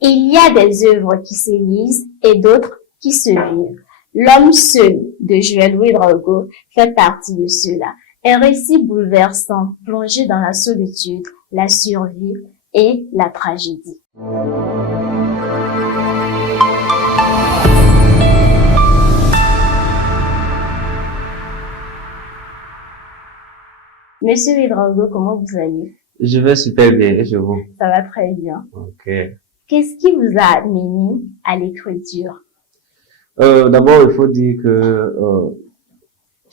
Il y a des œuvres qui se lisent et d'autres qui se vivent. L'homme seul de Joël Ouédraogo fait partie de ceux-là. Un récit bouleversant, plongé dans la solitude, la survie et la tragédie. Monsieur Ouédraogo, comment vous allez? Je vais super bien, et chez vous? Ça va très bien. Ok. Qu'est-ce qui vous a amené à l'écriture? D'abord, il faut dire que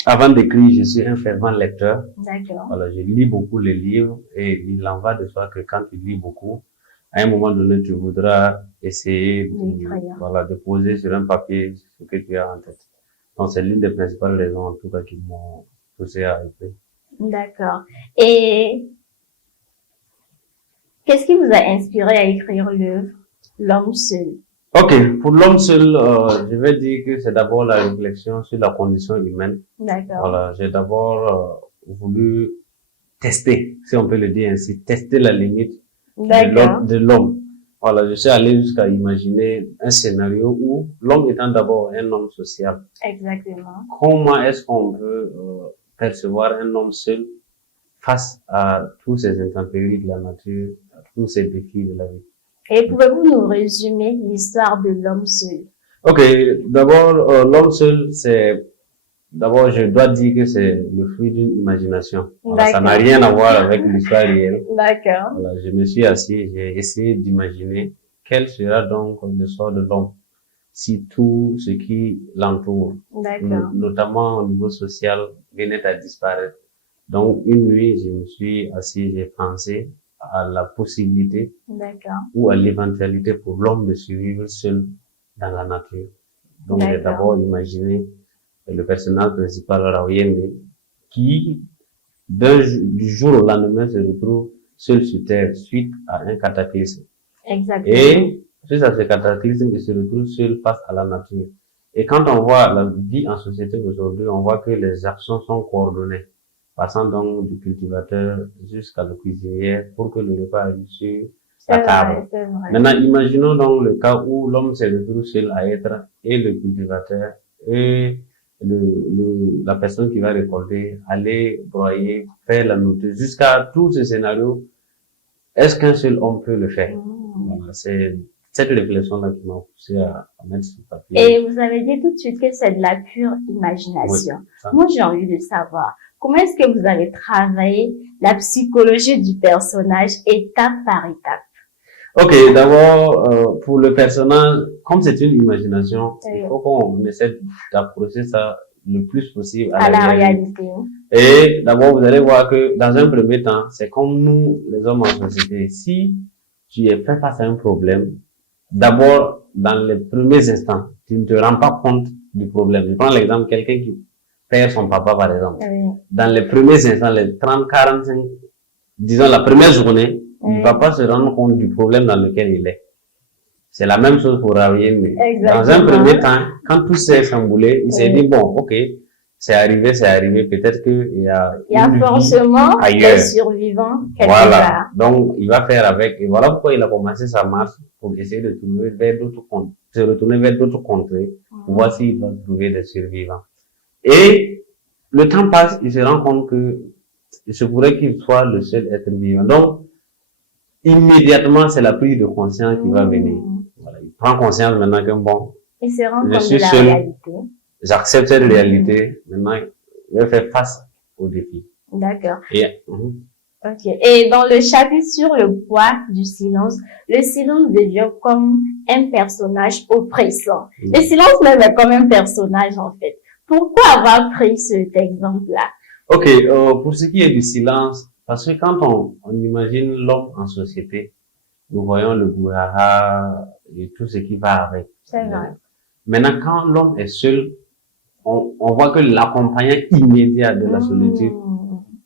avant d'écrire, je suis un fervent lecteur. D'accord. Voilà, je lis beaucoup les livres et il en va de soi que quand tu lis beaucoup, à un moment donné, tu voudras essayer de poser sur un papier ce que tu as en tête. Donc, c'est l'une des principales raisons, en tout cas, qui m'ont poussé à écrire. D'accord. Et qu'est-ce qui vous a inspiré à écrire l'œuvre L'homme seul? Ok, pour l'homme seul, je vais dire que c'est d'abord la réflexion sur la condition humaine. D'accord. Voilà, j'ai d'abord voulu tester, si on peut le dire ainsi, tester la limite de l'homme. Voilà, je suis allé jusqu'à imaginer un scénario où l'homme étant d'abord un homme social. Exactement. Comment est-ce qu'on peut percevoir un homme seul face à tous ces intempéries de la nature, à tous ces défis de la vie? Et pouvez-vous nous résumer l'histoire de l'homme seul? Ok, d'abord, l'homme seul, d'abord, je dois dire que c'est le fruit d'une imagination. Voilà, ça n'a rien à voir avec l'histoire réelle. D'accord. Voilà, je me suis assis, j'ai essayé d'imaginer quel sera donc le sort de l'homme si tout ce qui l'entoure, notamment au niveau social, venait à disparaître. Donc, une nuit, je me suis assis, j'ai pensé à la possibilité ou à l'éventualité pour l'homme de survivre seul dans la nature. Donc, j'ai d'abord imaginé le personnage principal, Raouyende, qui, du jour au lendemain, se retrouve seul sur Terre suite à un cataclysme. Exactement. Et suite à ce cataclysme, il se retrouve seul face à la nature. Et quand on voit la vie en société aujourd'hui, on voit que les actions sont coordonnées, passant donc du cultivateur jusqu'à la cuisinière pour que le repas arrive sur la table. Maintenant, imaginons donc le cas où l'homme se retrouve seul à être et le cultivateur et la personne qui va récolter, aller broyer, faire la nourriture, jusqu'à tous ces scénarios. Est-ce qu'un seul homme peut le faire? Voilà, c'est cette réflexion-là qui m'a poussé à mettre sur papier. Et vous avez dit tout de suite que c'est de la pure imagination. Oui, moi, j'ai envie de savoir, comment est-ce que vous avez travaillé la psychologie du personnage étape par étape? Ok, d'abord, pour le personnage, comme c'est une imagination, il faut qu'on essaie d'approcher ça le plus possible à la réalité. Et d'abord, vous allez voir que dans un premier temps, c'est comme nous, les hommes en société. Si tu es fait face à un problème, d'abord, dans les premiers instants, tu ne te rends pas compte du problème. Je prends l'exemple, quelqu'un qui perd son papa, par exemple. Dans les premiers instants, les 30, 45, disons la première journée, il ne va pas se rendre compte du problème dans lequel il est. C'est la même chose pour Raouyende. Dans un premier temps, quand tout s'est chamboulé, il s'est dit, bon, ok, c'est arrivé, peut-être qu'il y a forcément des survivants quelque part. Donc, il va faire avec, et voilà pourquoi il a commencé sa marche pour essayer de se retourner vers d'autres contrées, pour voir s'il va trouver des survivants. Et le temps passe, il se rend compte que il se pourrait qu'il soit le seul être vivant. Donc, immédiatement, c'est la prise de conscience qui va venir. Voilà, il prend conscience maintenant que bon, je suis seul, j'accepte cette réalité, maintenant, je vais faire face au défi. D'accord. Ok. Et dans le chapitre sur le poids du silence, le silence devient comme un personnage oppressant. Le silence même est comme un personnage, en fait. Pourquoi avoir pris cet exemple-là? Ok, pour ce qui est du silence, parce que quand on imagine l'homme en société, nous voyons le brouhaha et tout ce qui va avec. C'est vrai. Maintenant, quand l'homme est seul, on voit que l'accompagnant immédiat de la solitude,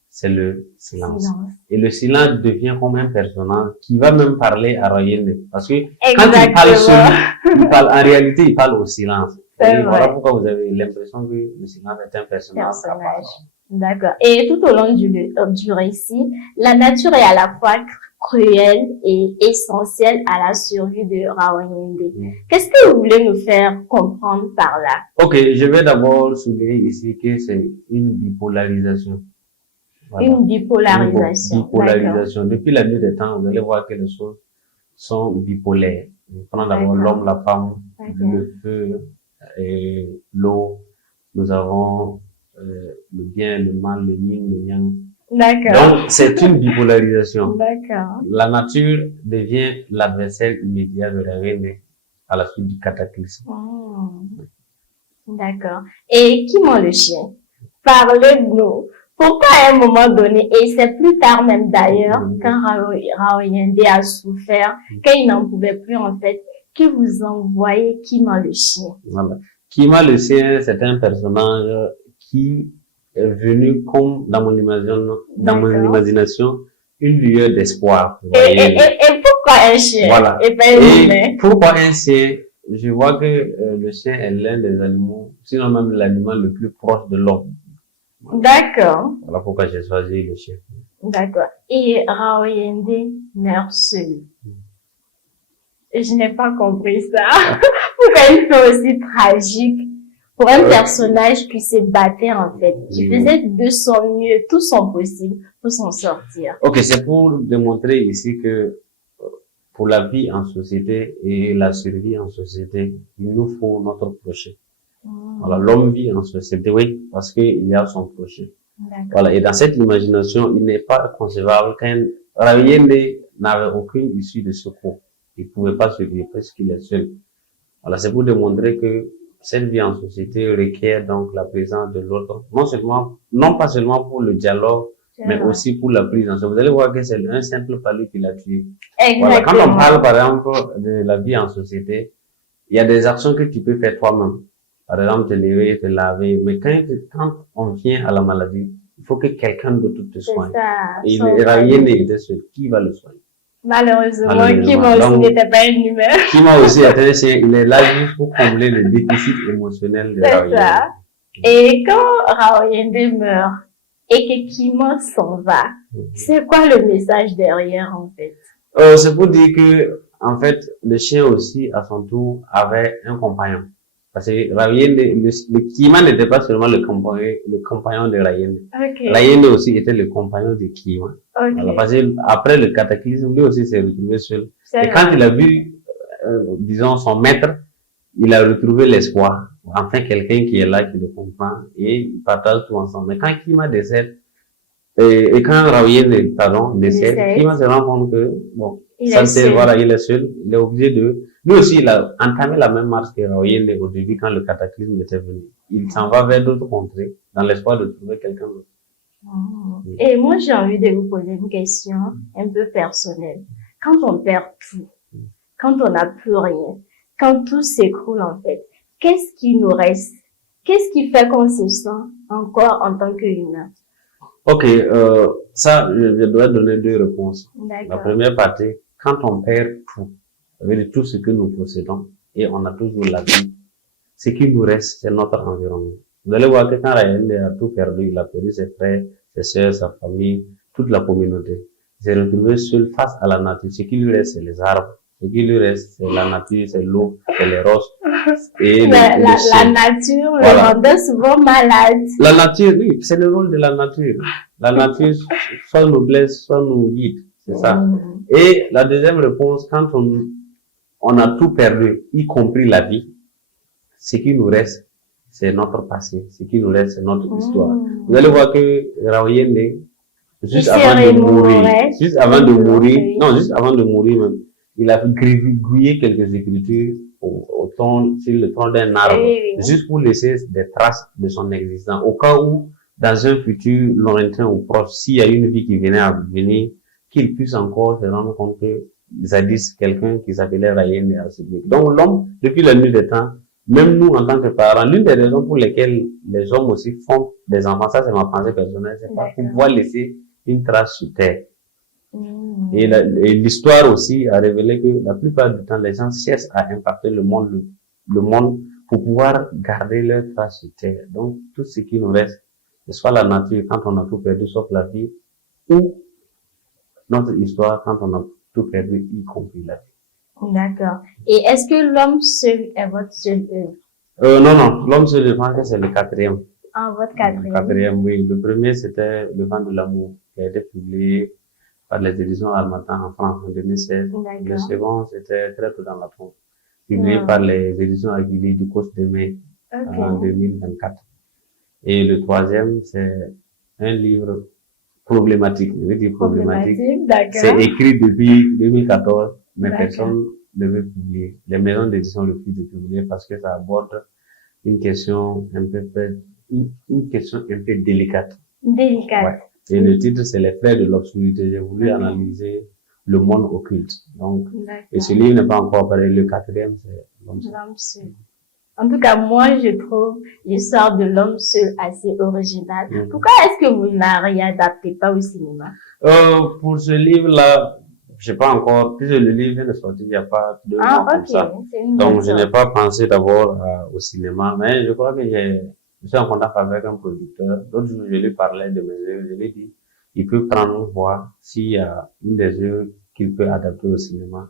c'est le silence. Et le silence devient comme un personnage qui va même parler à Raouyende. Parce que quand il parle seul, en réalité, il parle au silence. Et voilà pourquoi vous avez l'impression que le silence est un personnage. D'accord. Et tout au long du récit, la nature est à la fois cruel et essentiel à la survie de Rawayende. Qu'est-ce que vous voulez nous faire comprendre par là? Ok, je vais d'abord souligner ici que c'est une bipolarisation. Voilà. Une bipolarisation. Bipolarisation. Depuis la nuit des temps, vous allez voir que les choses sont bipolaires. On prend d'abord l'homme, la femme, le feu et l'eau. Nous avons le bien, le mal, le yin, le yang. D'accord. Donc, c'est une bipolarisation. D'accord. La nature devient l'adversaire immédiat de la reine à la suite du cataclysme. D'accord. Et qui ment le chien? Parlez-nous. Pourquoi à un moment donné, et c'est plus tard même d'ailleurs, quand Rawayende a souffert, qu'il n'en pouvait plus en fait, que vous envoyez Kima le chien? Voilà. Kima le chien, c'est un personnage qui est venu comme dans mon imagination, une lueur d'espoir. Et pourquoi un chien? Voilà. Et pas un humain? Pourquoi un chien? Je vois que le chien est l'un des animaux, sinon même l'animal le plus proche de l'homme. D'accord. Voilà pourquoi j'ai choisi le chien. D'accord. Et Rawayende meurt seul. Je n'ai pas compris ça. Pourquoi il fait aussi tragique pour un personnage qui se battait en fait, qui faisait de son mieux, tout son possible pour s'en sortir. Ok, c'est pour démontrer ici que pour la vie en société et la survie en société, il nous faut notre prochain. Voilà, l'homme vit en société, oui, parce qu'il y a son prochain. Voilà, et dans cette imagination, il n'est pas concevable qu'un Rawayende n'avait aucune issue de secours. Il ne pouvait pas survivre parce qu'il est seul. Voilà, c'est pour démontrer que cette vie en société requiert donc la présence de l'autre, non pas seulement pour le dialogue, mais aussi pour la prise en charge. Vous allez voir que c'est un simple palu qui l'a tué. Voilà, quand on parle par exemple de la vie en société, il y a des actions que tu peux faire toi-même. Par exemple, te lever, te laver. Mais quand on vient à la maladie, il faut que quelqu'un d'autre te soigne. Et Rawayende était seul. Qui va le soigner? Malheureusement, Kima aussi n'était pas un humain. Kima aussi est un chien. Il est là juste pour combler le déficit émotionnel de Rawayende. C'est ça. Et quand Rawayende meurt et que Kima s'en va, c'est quoi le message derrière en fait? C'est pour dire que, en fait, le chien aussi, à son tour, avait un compagnon. Parce que Rawayende, le Kima n'était pas seulement le compagnon de Rawayende. Rawayende aussi était le compagnon de Kima. Voilà, parce que après le cataclysme, lui aussi s'est retrouvé seul. Et quand il a vu, disons, son maître, il a retrouvé l'espoir. Enfin, quelqu'un qui est là, qui le comprend, et ils partagent tout ensemble. Mais quand Kima décède, et quand Rawayende, décède, Kima se rend compte que, bon, voilà, il est seul, il est obligé lui aussi, il a entamé la même marche que Rawayende au début quand le cataclysme était venu. Il s'en va vers d'autres contrées, dans l'espoir de trouver quelqu'un d'autre. Et moi, j'ai envie de vous poser une question un peu personnelle. Quand on perd tout, quand on n'a plus rien, quand tout s'écroule en fait, qu'est-ce qui nous reste? Qu'est-ce qui fait qu'on se sent encore en tant qu'humain? Ok, ça, je dois donner deux réponses. La première partie, quand on perd tout, avec tout ce que nous possédons, et on a toujours la vie, ce qui nous reste, c'est notre environnement. Vous allez voir que quand Rawayende a tout perdu, il a perdu ses frères, ses sœurs, sa famille, toute la communauté. Il s'est retrouvé seul face à la nature. Ce qui lui reste, c'est les arbres. Ce qui lui reste, c'est la nature, c'est l'eau, c'est les roches. Et la nature le rendait souvent malade. La nature, oui, c'est le rôle de la nature. La nature, soit nous blesse, soit nous guide. C'est ça. Et la deuxième réponse, quand on a tout perdu, y compris la vie, ce qui nous reste, c'est notre passé. Ce qui nous reste, c'est notre histoire. Vous allez voir que Rawayende, juste avant de mourir même, il a grillé quelques écritures sur le tronc d'un arbre, juste pour laisser des traces de son existence. Au cas où, dans un futur lointain ou proche, s'il y a une vie qui venait à venir, qu'il puisse encore se rendre compte que jadis quelqu'un qui s'appelait Rawayende a subi. Donc l'homme, depuis la nuit des temps, même nous en tant que parents, l'une des raisons pour lesquelles les hommes aussi font des enfants, ça c'est ma pensée personnelle, c'est pour pouvoir laisser une trace sur terre. Et l'histoire aussi a révélé que la plupart du temps, les gens cherchent à impacter le monde pour pouvoir garder leur trace sur terre. Donc tout ce qui nous reste, ce soit la nature quand on a tout perdu sauf la vie, ou notre histoire quand on a tout perdu, y compris la vie. D'accord. Et est-ce que L'homme seul est votre seule œuvre? Non, L'homme seul, je pense que c'est le quatrième. Ah, votre quatrième. Quatrième, oui. Le premier, c'était Le vent de l'amour, qui a été publié par les éditions Harmattan en France en 2016. Le second, c'était Très tôt dans la tombe, publié par les éditions Aguilé du Cos de mai en 2024. Et le troisième, c'est un livre problématique. Je veux dire problématique. C'est écrit depuis 2014, mais personne ne veut publier. Les maisons d'édition le refusent de publier parce que ça aborde une question un peu délicate. Délicate. Ouais. Et le titre, c'est Les frères de l'obscurité. J'ai voulu analyser le monde occulte. Donc, et ce livre n'est pas encore pareil. Le quatrième, c'est L'homme seul. En tout cas, moi, je trouve l'histoire de L'homme seul assez originale. Pourquoi est-ce que vous ne la réadaptez pas au cinéma? Pour ce livre-là, je sais pas encore, puisque le livre vient de sortir il n'y a pas 2 mois comme ça. Donc, je n'ai pas pensé d'abord au cinéma, mais je crois que je suis en contact avec un producteur. L'autre jour, je lui parlais de mes œuvres. Je lui ai dit, il peut prendre voir s'il y a une des œuvres qu'il peut adapter au cinéma.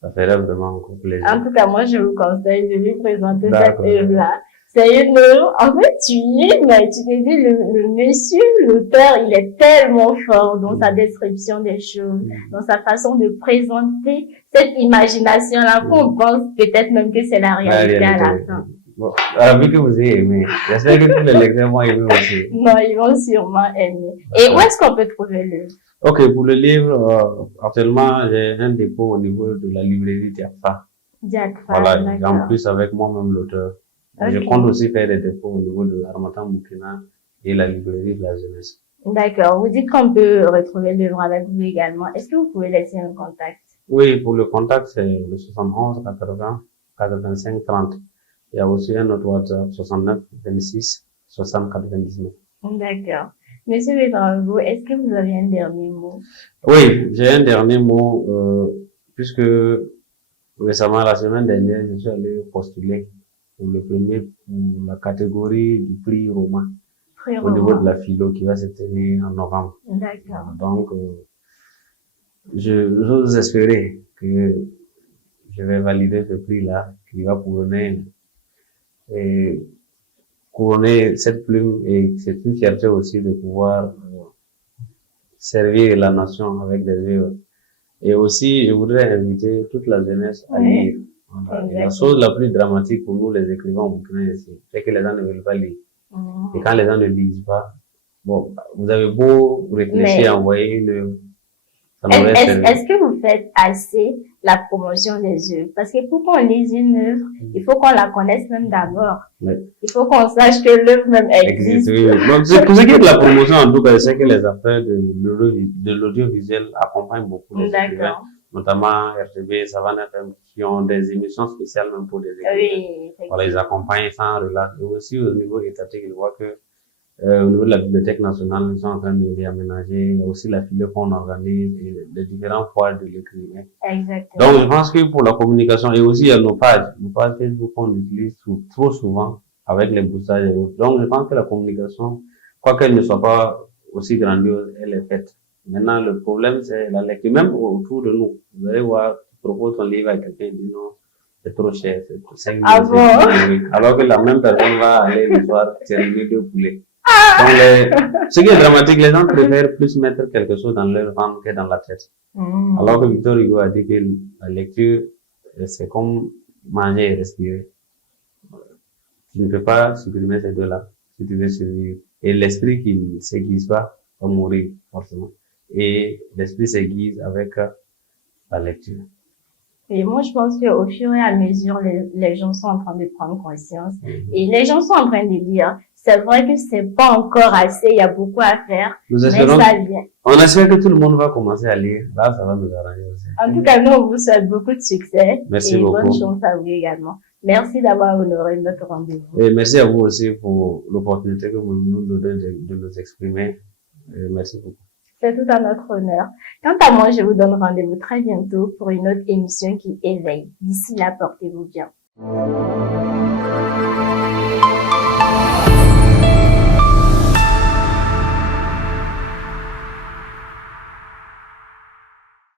Ça ferait vraiment encore plaisir. En tout cas, moi, je vous conseille de lui présenter cette œuvre-là. C'est une œuvre, en fait, tu lis, mais tu te dis, le monsieur, l'auteur, il est tellement fort dans sa description des choses, dans sa façon de présenter cette imagination-là, qu'on pense peut-être même que c'est la réalité à la fin. Bon, vu que vous avez aimé, j'espère que tous les lecteurs vont aimer aussi. Non, ils vont sûrement aimer. Et où est-ce qu'on peut trouver l'œuvre? Ok, pour le livre, actuellement, j'ai un dépôt au niveau de la librairie Diakfa. Voilà, en plus avec moi-même l'auteur. Je compte aussi faire des dépôts au niveau de Harmattan Burkina et la librairie de la jeunesse. D'accord. Vous dites qu'on peut retrouver l'œuvre avec vous également. Est-ce que vous pouvez laisser un contact? Oui, pour le contact, c'est le 71 80 85 30. Il y a aussi un autre WhatsApp, 69 26 60 99. D'accord. Monsieur Ouédraogo, est-ce que vous avez un dernier mot? Oui, j'ai un dernier mot, puisque récemment, la semaine dernière, je suis allé postuler pour le premier, pour la catégorie du prix roman. Au niveau de la philo qui va se tenir en novembre. D'accord. Donc, j'ose espérer que je vais valider ce prix-là, qui va couronner cette plume, et c'est une fierté aussi de pouvoir servir la nation avec des œuvres. Et aussi, je voudrais inviter toute la jeunesse à lire. La chose la plus dramatique pour nous, les écrivains burkinabés, c'est que les gens ne veulent pas lire. Et quand les gens ne lisent pas, bon, vous avez beau réfléchir, envoyer une œuvre. Est-ce que vous faites assez la promotion des œuvres? Parce que pour qu'on lise une œuvre, il faut qu'on la connaisse même d'abord. Il faut qu'on sache que l'œuvre même existe. Donc, pour ce qui est de la promotion, en tout cas, je sais que les affaires de l'audiovisuel accompagnent beaucoup les écrivains, notamment RTB, Savane FM, qui ont des émissions spéciales même pour des écrivains. Voilà, ils accompagnent sans relâche. Et aussi au niveau étatique, ils voient que au niveau de la Bibliothèque nationale, ils sont en train de réaménager. Il y a aussi la filière qu'on organise et les différents foires de l'écrivain. Exactement. Donc, je pense que pour la communication, et aussi il y a nos pages Facebook qu'on utilise trop souvent avec les boossages et autres. Donc, je pense que la communication, quoiqu'elle ne soit pas aussi grandiose, elle est faite. Maintenant, le problème, c'est la lecture. Même autour de nous, vous allez voir, tu proposes ton livre à quelqu'un, il dit non, c'est trop cher, c'est 5 000. Alors que la même personne va aller le soir servir 2 poulets. Donc, ce qui est dramatique, les gens préfèrent plus mettre quelque chose dans leur ventre que dans la tête. Alors que Victor Hugo a dit que la lecture, c'est comme manger et respirer. Tu ne peux pas supprimer ces deux-là si tu veux survivre. Et l'esprit qui ne s'aiguise pas va mourir, forcément. Et l'esprit s'aiguise avec la lecture. Et moi, je pense qu'au fur et à mesure, les gens sont en train de prendre conscience. Et les gens sont en train de lire. C'est vrai que c'est pas encore assez, il y a beaucoup à faire, mais ça vient. On espère que tout le monde va commencer à lire. Là, ça va nous arranger aussi. En tout cas, nous, on vous souhaite beaucoup de succès. Merci et beaucoup. Bonne chance à vous également. Merci d'avoir honoré notre rendez-vous. Et merci à vous aussi pour l'opportunité que vous nous donnez de nous exprimer. Et merci beaucoup. C'est tout à notre honneur. Quant à moi, je vous donne rendez-vous très bientôt pour une autre émission qui éveille. D'ici là, portez-vous bien.